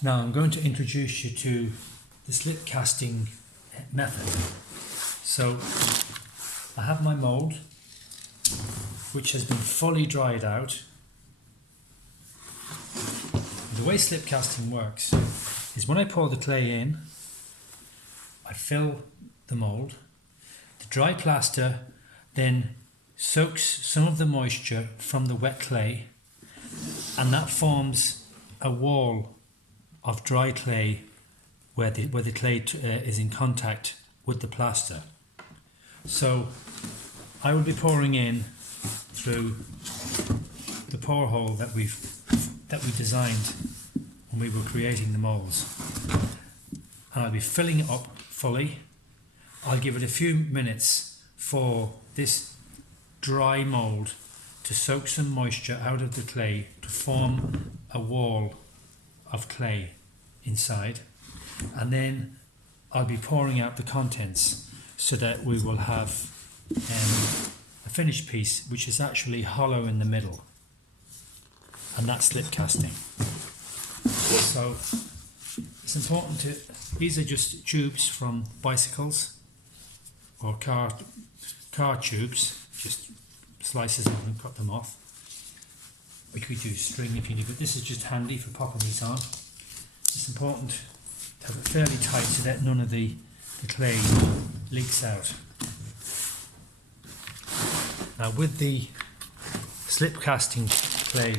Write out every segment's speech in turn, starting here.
Now I'm going to introduce you to the slip casting method. So I have my mould, which has been fully dried out. The way slip casting works is when I pour the clay in, I fill the mould. The dry plaster then soaks some of the moisture from the wet clay, and that forms a wall of dry clay where the clay is in contact with the plaster. So I will be pouring in through the pour hole that we designed when we were creating the moulds, and I'll be filling it up fully. I'll give it a few minutes for this dry mould to soak some moisture out of the clay to form a wall of clay inside, and then I'll be pouring out the contents so that we will have a finished piece which is actually hollow in the middle, and that's slip casting. So it's important to, these are just tubes from bicycles or car tubes, just slices of them, cut them off. We could use string if you need, but this is just handy for popping these on. It's important to have it fairly tight so that none of the clay leaks out. Now with the slip casting clay,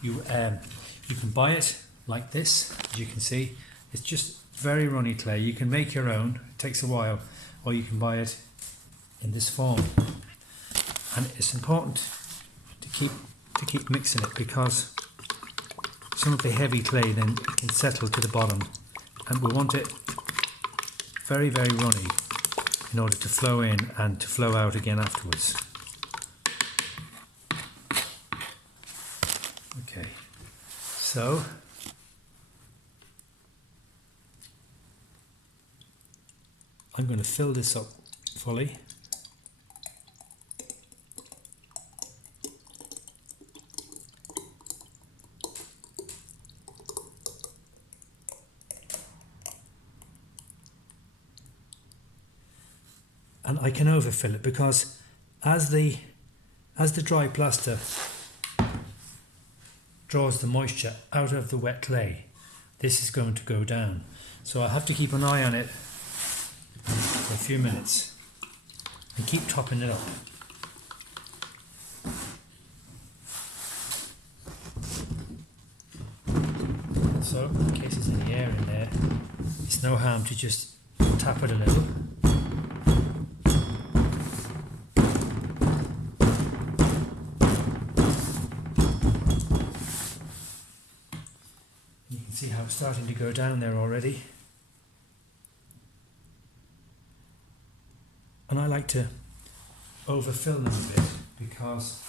you can buy it like this, as you can see. It's just very runny clay. You can make your own, it takes a while, or you can buy it in this form. And it's important to keep mixing it, because some of the heavy clay then can settle to the bottom, and we want it very, very runny in order to flow in and to flow out again afterwards. Okay, so I'm going to fill this up fully. And I can overfill it because as the dry plaster draws the moisture out of the wet clay, this is going to go down. So I have to keep an eye on it for a few minutes and keep topping it up. So in case there's any air in there, it's no harm to just tap it a little. See how it's starting to go down there already. And I like to overfill them a bit, because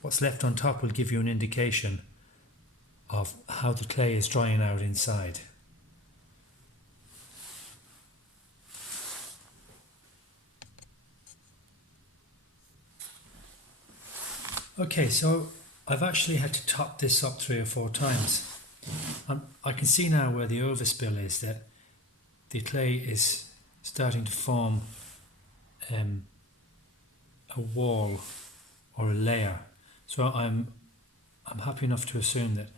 what's left on top will give you an indication of how the clay is drying out inside. Okay, so I've actually had to top this up 3 or 4 times. I can see now where the overspill is, that the clay is starting to form a wall or a layer. So I'm happy enough to assume that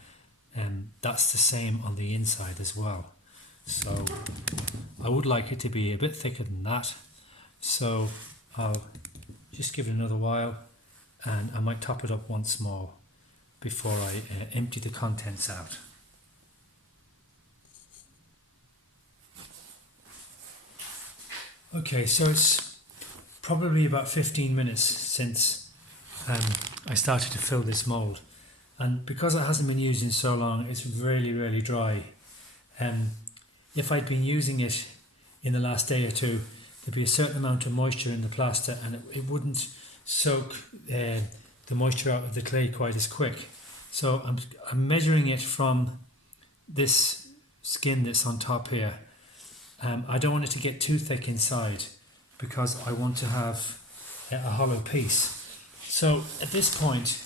that's the same on the inside as well. So I would like it to be a bit thicker than that. So I'll just give it another while, and I might top it up once more before I empty the contents out. Okay, so it's probably about 15 minutes since I started to fill this mould, and because it hasn't been used in so long, it's really, really dry. If I'd been using it in the last day or two, there'd be a certain amount of moisture in the plaster, and it wouldn't soak the moisture out of the clay quite as quick. So I'm measuring it from this skin that's on top here. I don't want it to get too thick inside, because I want to have a hollow piece. So at this point,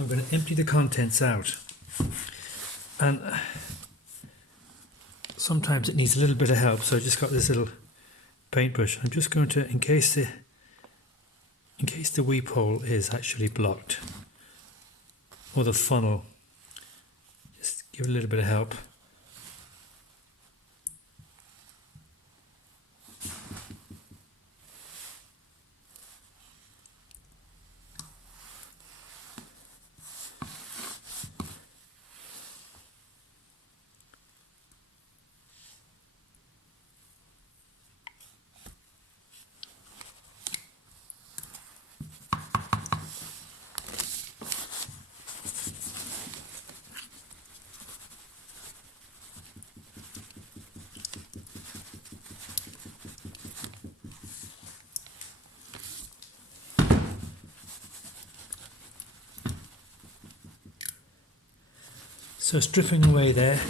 I'm going to empty the contents out, and sometimes it needs a little bit of help, so I just got this little paintbrush. I'm just going to, in case the weep hole is actually blocked, or the funnel, just give it a little bit of help. So it's dripping away there.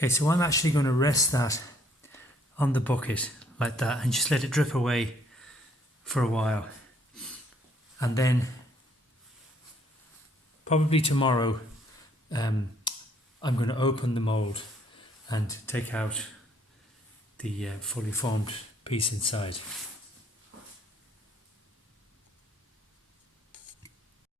Okay, so I'm actually going to rest that on the bucket like that and just let it drip away for a while. And then probably tomorrow I'm going to open the mould and take out the fully formed piece inside.